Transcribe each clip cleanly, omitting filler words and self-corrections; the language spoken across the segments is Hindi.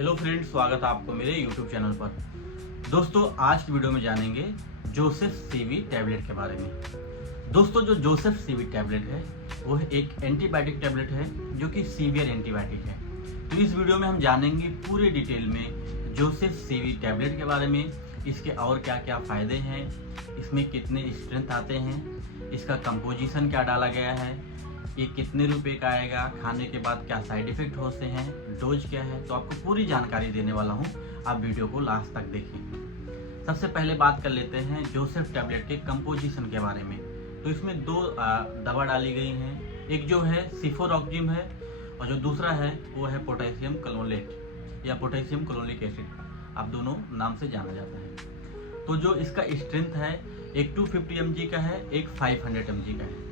हेलो फ्रेंड्स, स्वागत है आपको मेरे यूट्यूब चैनल पर। दोस्तों, आज की वीडियो में जानेंगे जोसेफ सीवी टैबलेट के बारे में। दोस्तों, जो जोसेफ सीवी टैबलेट है वो एक एंटीबायोटिक टैबलेट है जो कि सीवियर एंटीबायोटिक है। तो इस वीडियो में हम जानेंगे पूरे डिटेल में जोसेफ सीवी टैबलेट के बारे में, इसके और क्या क्या फ़ायदे हैं, इसमें कितने स्ट्रेंथ आते हैं, इसका कंपोजिशन क्या डाला गया है, ये कितने रुपए का आएगा, खाने के बाद क्या साइड इफ़ेक्ट होते हैं, डोज क्या है। तो आपको पूरी जानकारी देने वाला हूँ, आप वीडियो को लास्ट तक देखिए। सबसे पहले बात कर लेते हैं जोसेफ टैबलेट के कंपोजिशन के बारे में। तो इसमें दो दवा डाली गई हैं, एक जो है सिफोरॉक्जिम है और जो दूसरा है वो है पोटेशियम क्लोलेट या पोटेशियम क्लोनिक एसिड, आप दोनों नाम से जाना जाता है। तो जो इसका स्ट्रेंथ है एक 250 mg का है, एक 500 mg का है।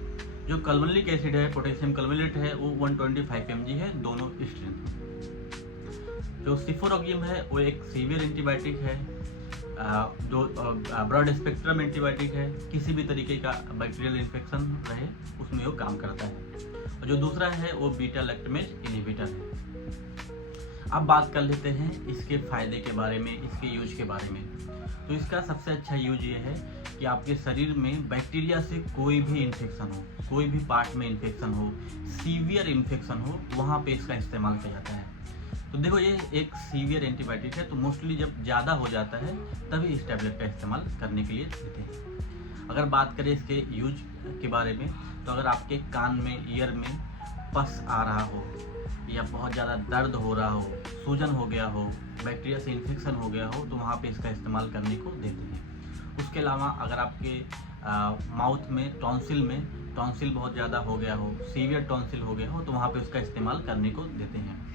जो क्लोनिक एसिड है, पोटेशियम क्लोलेट है, वो 125 mg है, दोनों स्ट्रेंथ। जो सिफोरॉक्जिम है वो एक सीवियर एंटीबायोटिक है, जो ब्रॉड स्पेक्ट्रम एंटीबायोटिक है, किसी भी तरीके का बैक्टीरियल इन्फेक्शन रहे उसमें वो काम करता है। और जो दूसरा है वो बीटा लैक्टमेज इनहिबिटर है। अब बात कर लेते हैं इसके फायदे के बारे में, इसके यूज के बारे में। तो इसका सबसे अच्छा यूज ये है कि आपके शरीर में बैक्टीरिया से कोई भी इन्फेक्शन हो, कोई भी पार्ट में इन्फेक्शन हो, सीवियर इन्फेक्शन हो, वहाँ पे इसका इस्तेमाल किया जाता है। तो देखो, ये एक सीवियर एंटीबायोटिक है, तो मोस्टली जब ज़्यादा हो जाता है तभी इस टैबलेट का इस्तेमाल करने के लिए देते हैं। अगर बात करें इसके यूज के बारे में, तो अगर आपके कान में, ईयर में पस आ रहा हो या बहुत ज़्यादा दर्द हो रहा हो, सूजन हो गया हो, बैक्टीरिया से इन्फेक्शन हो गया हो, तो वहाँ पे इसका इस्तेमाल करने को देते हैं। उसके अलावा अगर आपके माउथ में, टॉन्सिल बहुत ज़्यादा हो गया हो, सीवियर टॉन्सिल हो गया हो, तो वहाँ पे उसका इस्तेमाल करने को देते हैं।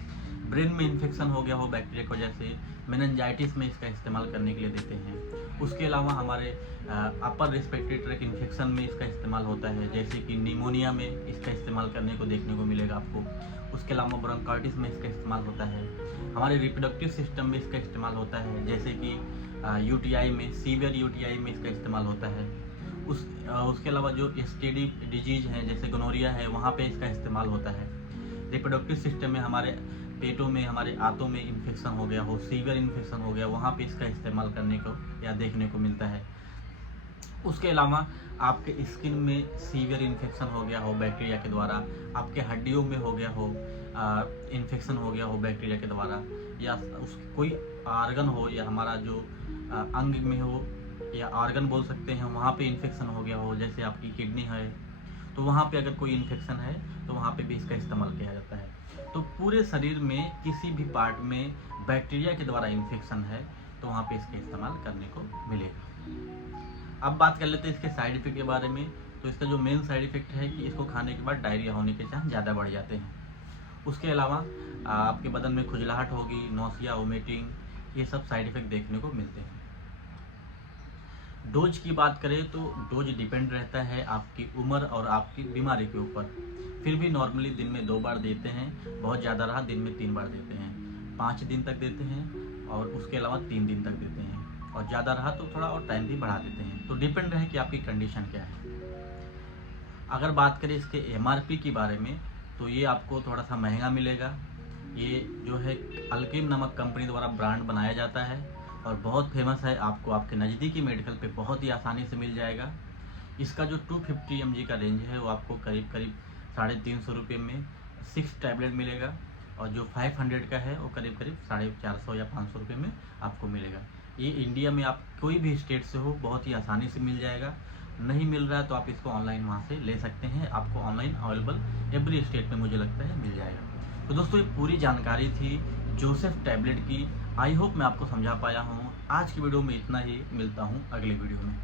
ब्रेन में इन्फेक्शन हो गया हो बैक्टीरिया की वजह से, मेनिंजाइटिस में इसका इस्तेमाल करने के लिए देते हैं। उसके अलावा हमारे अपर रेस्पिरेटरी ट्रैक्ट इन्फेक्शन में इसका इस्तेमाल होता है, जैसे कि निमोनिया में इसका इस्तेमाल करने को देखने को मिलेगा आपको। उसके अलावा ब्रोंकाइटिस में इसका इस्तेमाल होता है। हमारे रिप्रोडक्टिव सिस्टम में इसका इस्तेमाल होता है, जैसे कि यूटीआई में, सीवियर यूटीआई में इसका इस्तेमाल होता है। उसके अलावा जो एसटीडी डिजीज हैं जैसे गोनोरिया है, वहाँ पे इसका इस्तेमाल होता है। रिप्रोडक्टिव सिस्टम में, हमारे पेटों में, हमारे आंतों में इन्फेक्शन हो गया हो, सीवियर इन्फेक्शन हो गया, वहाँ पे इसका इस्तेमाल करने को या देखने को मिलता है। उसके अलावा आपके स्किन में सीवियर इन्फेक्शन हो गया हो बैक्टीरिया के द्वारा, आपके हड्डियों में हो गया हो इन्फेक्शन हो गया हो बैक्टीरिया के द्वारा, या कोई आर्गन हो या हमारा जो अंग में हो या आर्गन बोल सकते हैं, वहाँ पे इन्फेक्शन हो गया हो, जैसे आपकी किडनी है, तो वहाँ पे अगर कोई इन्फेक्शन है तो वहाँ पे भी इसका इस्तेमाल किया जाता है। तो पूरे शरीर में किसी भी पार्ट में बैक्टीरिया के द्वारा इन्फेक्शन है तो वहाँ पे इसका इस्तेमाल करने को मिलेगा। अब बात कर लेते हैं इसके साइड इफेक्ट के बारे में। तो इसका जो मेन साइड इफेक्ट है कि इसको खाने के बाद डायरिया होने के चांस ज़्यादा बढ़ जाते हैं। उसके अलावा आपके बदन में खुजलाहट होगी, नौसिया, वोमिटिंग, ये सब साइड इफेक्ट देखने को मिलते हैं। डोज की बात करें तो डोज डिपेंड रहता है आपकी उम्र और आपकी बीमारी के ऊपर। फिर भी नॉर्मली दिन में 2 बार देते हैं, बहुत ज़्यादा रहा दिन में 3 बार देते हैं, 5 दिन तक देते हैं और उसके अलावा 3 दिन तक देते हैं, और ज़्यादा रहा तो थोड़ा और टाइम भी बढ़ा देते हैं। तो डिपेंड है कि आपकी कंडीशन क्या है। अगर बात करें इसके एमआरपी के बारे में, तो ये आपको थोड़ा सा महंगा मिलेगा। ये जो है अल्केम नामक कंपनी द्वारा ब्रांड बनाया जाता है और बहुत फेमस है, आपको आपके नज़दीकी मेडिकल पे बहुत ही आसानी से मिल जाएगा। इसका जो 250 mg का रेंज है वो आपको करीब 350 रुपये में 6 टैबलेट मिलेगा, और जो 500 का है वो करीब 450 या 500 रुपये में आपको मिलेगा। ये इंडिया में आप कोई भी स्टेट से हो बहुत ही आसानी से मिल जाएगा। नहीं मिल रहा है तो आप इसको ऑनलाइन वहाँ से ले सकते हैं, आपको ऑनलाइन अवेलेबल एवरी स्टेट में मुझे लगता है मिल जाएगा। तो दोस्तों, ये पूरी जानकारी थी जोसेफ टैबलेट की। आई होप मैं आपको समझा पाया हूँ। आज की वीडियो में इतना ही, मिलता हूँ अगली वीडियो में।